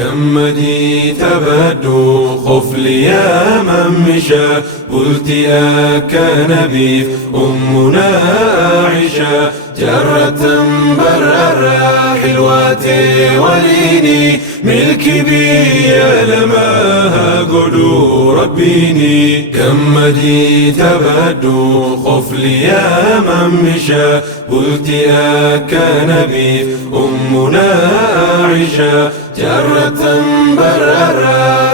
كمدي تبدو خفلي يا من مشى قلت كان بي أمنا عائشة جرة برر حلواتي وليني ملكي بي يا لماها قدو ربيني كمدي تبدو خفلي يا من مشى قلت كان بي أمنا عائشة جرة برر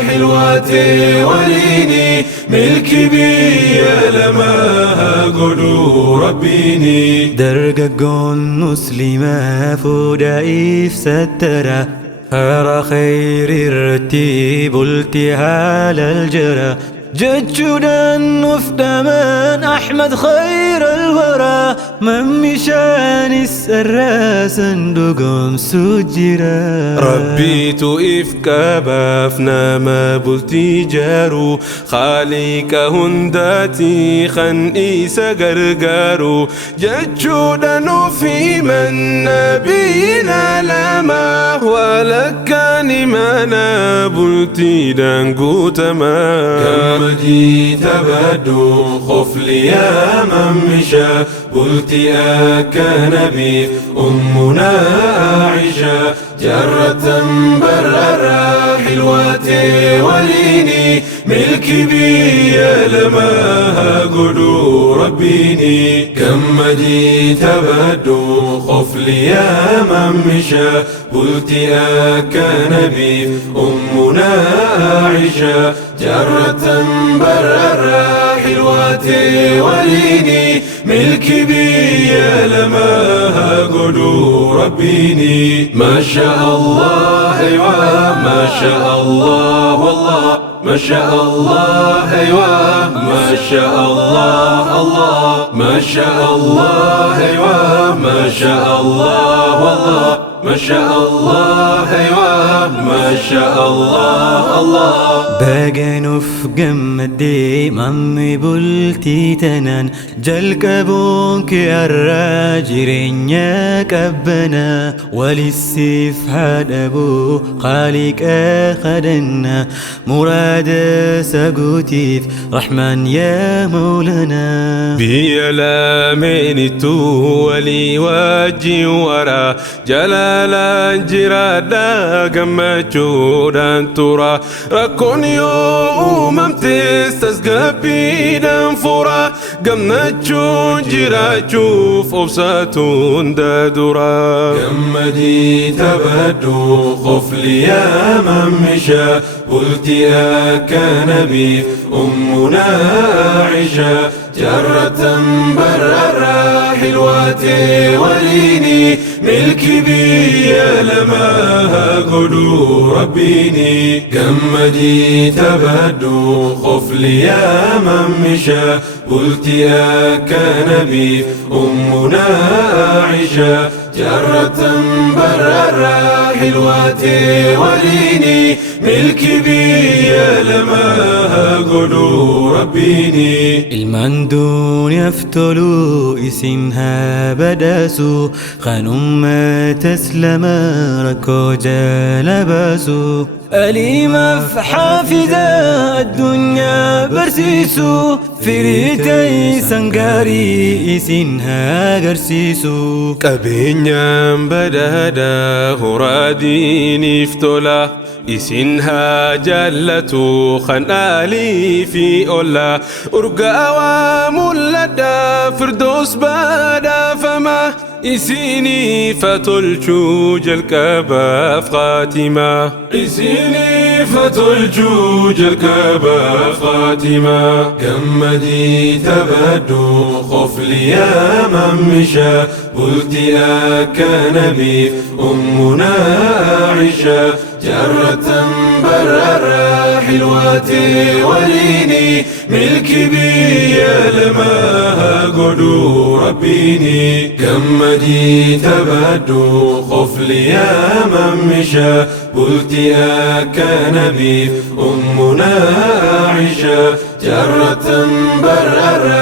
حلواتي وليني ملكي بي يا لماها قدو ربيني درققون مسلمة فودائف سترة هر خير الرتيب التهال الجرى جدشودا نفتمان أحمد خير الورى من مشان السرى صندوق سجرا ربيت إفك بافنا ما بلتي جارو خاليك هنداتي خنئيس غرغارو جدشودا نفي من نبينا لما ولكاني ما نبلتي دانقو تمام كمدي تبدو خفلي يا من مشى قلت كان بي أمنا عائشة جرة برر حلواتي وليني ملكي بي يا لماها قدو ربيني كمدي تبدو خفلي يا من مشى قلت كان بي أمنا عائشة جرة برر حلواتي وليني ملكي بي يا لماها قدو ربيني ما شاء الله أيوة ما شاء الله والله ما شاء الله أيوة ما شاء الله الله ما شاء الله أيوة ما شاء الله والله ما شاء الله أيوة ما شاء الله الله باقي نفقم الدي مامي بلتي تنان جلك بونك الراجرين يا كبنا وللسيف حد أبو خالق أخدنا مراد سقوتيف رحمن يا مولانا بيلا من ولي وجي ورا جلالا جرادا قمتشودا ترى ركون يوم تستسقبي دنفورا قمتشو جراجو فوساتون دادورا كمدي تبدو خفلي يا من مشى قلت كان بي أمنا عائشة جرة برر حلواتي وليني ملكي بي يا لماها قدو ربيني كمدي تبدو خفلي يا من مشى قلت كان بي أمنا عائشة جرة برر حلواتي وليني ملكي بي يا لماها قدو ربيني المندون يفتلو اسمها بداسو خانم تسلم ركو جلباسو أليم في حافظة الدنيا برسيسو فريتي سنغاري اسنها قرسيسو كبينيا بدادا هرادي نفتولا إسنها جلتو خنالي في أولا أرقاوا مولدا فردوس بادا فما إسيني فتلجو جلكبا فاطمة إسيني فتلجو جلكبا فاطمة كمدي تبدو خفلي يا من مشى قلت كان بي أمنا عائشة جرة برر حلواتي وليني ملكي بي يا لماها قدو ربيني كمدي تبدو خفلي يا من مشى قلت كان بي أمنا عائشة جرة برر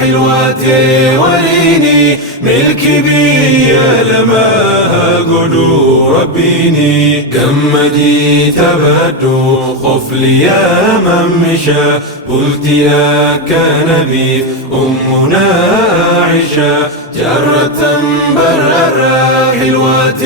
حلواتي وليني وليني ملك بي لما قدو ربيني كم مدي تبدو خفلي يا من مشى قلت يا كنبي أمنا عائشة جرة برا حلوة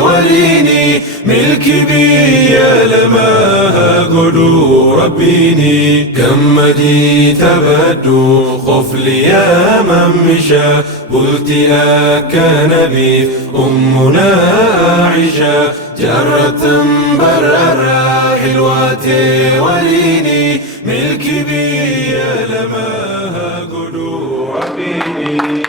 وليني ملك بي لما قدو ربيني كم مدي تبدو خفلي يا من مشى قلت يا كنبي أمنا عائشة جرة برا حلوة وليني ملك بي لما قدو ربيني.